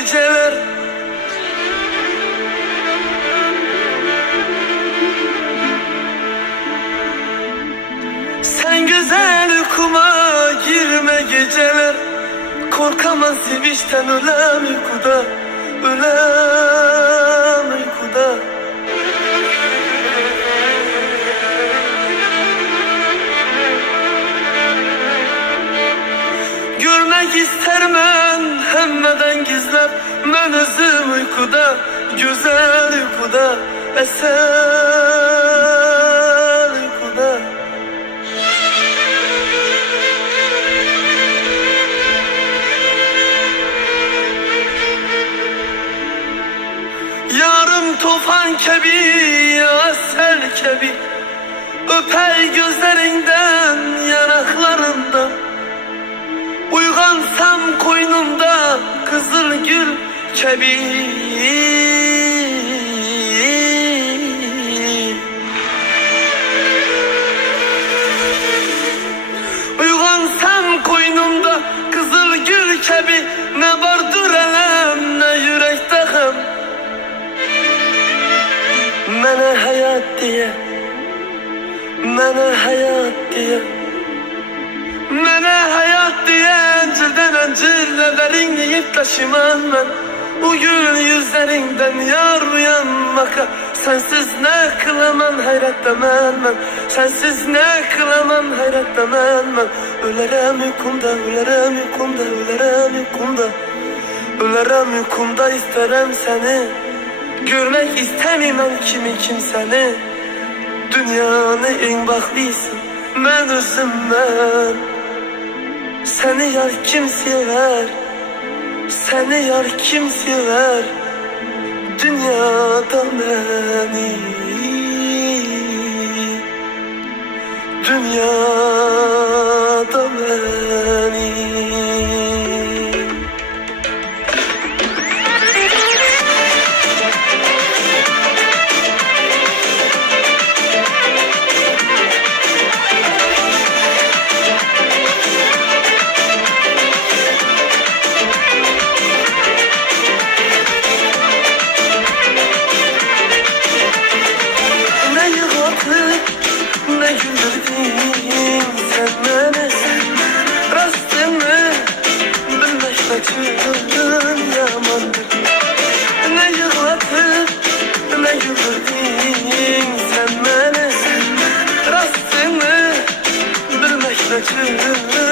geceler. Sen güzel uykuma girme geceler. Korkamam sevinçten ölem uykuda, ölem uykuda. Görmek isterim ben hemmeden gizler. Ben özüm uykuda, güzel uykuda, esen uykuda. Yarım tufan kebi, ya sel kebi, öper gözlerinden, yanaklarından. Uygansam koynumda kızıl gül kebi. Uygansam koynumda kızıl gül kebi. Ne vardır elem ne yürekte hem. Mənə hayat diye, mənə hayat diye, mənə hayat diye önceden öncelerin deyip taşımam ben. Bugün yüzlerinden yar uyanmaka. Sensiz ne kılamam hayretten ben. Sensiz ne kılamam hayretten ben. Ölerem uykumda, ölerem uykumda, ölerem uykumda. Ölerem uykumda isterim seni. Görmek istemem kimi kimseni. Dünyanı en baklıysın, ben özüm ben. Seni yar kim sever? Seni yar kim sever? Dünyada beni, dünyada beni. Ne güldürdün sen beni, rastını bilmekle çılgın yamandır. Ne yıkladın, ne güldürdün sen beni, rastını bilmekle çılgın